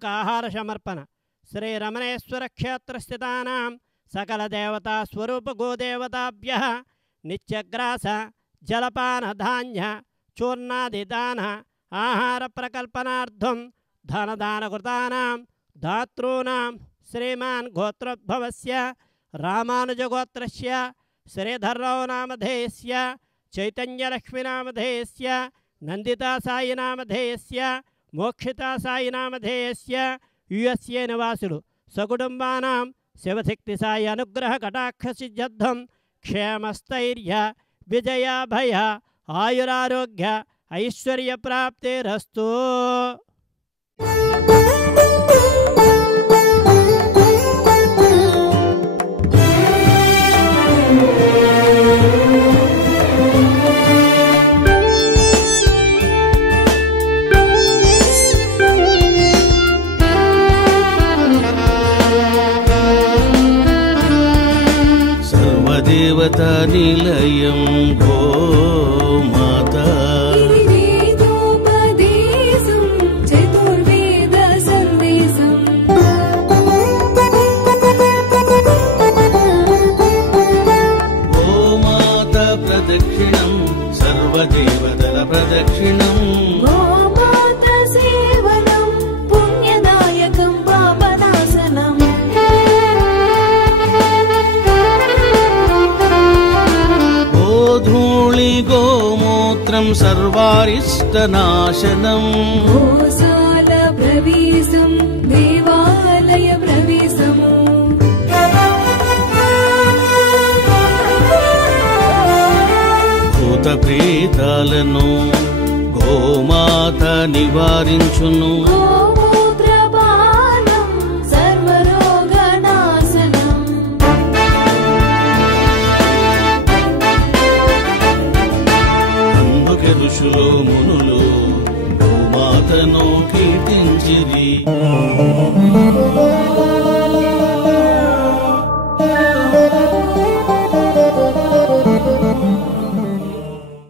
గోవులకు ఆహార సమర్పణ. శ్రీ రమణేశ్వర క్షేత్ర స్థితానాం సకల దేవతా స్వరూప గోదేవతాభ్యః నిత్యగ్రాస జలపాన ధాన్య చూర్ణాదిదాన ఆహార ప్రకల్పనార్థం ధనదానకృతానాం ధాతॄనాం శ్రీమాన్ గోత్రోద్భవస్య రామానుజగోత్రస్య శ్రీధర్రావు నామధేయస్య చైతన్యలక్ష్మీనామధేయస్య నందితా సాయి నామధేయస్య మోక్షితా సాయి నామధేయస్య యుఎస్ఏ నివాసులు సకుటుంబానాం శివశక్తి సాయి అనుగ్రహ కటాక్ష సిద్ధ్యర్థం క్షేమస్థైర్య విజయాభయ ఆయురారోగ్య ఐశ్వర్య ప్రాప్తిరస్తు. దేవతా నిలయం గోమాతా చతుర్వేద సందేశం గోమాత ప్రదక్షిణం సర్వదేవతల ప్రదక్షిణం గోమాత సేవనం పుణ్యదాయకం పాపనాశనం గోధూళి గోమూత్రం సర్వారిష్టనాశనం గోశాల ప్రవేశం దేవాలయ ప్రవేశము భూత ప్రేతాలను గోమాత నివారించును గోమూత్రపానం సర్వరోగనాశనం అందుకే ఋషులు మునులు గోమాతను కీర్తించిరి.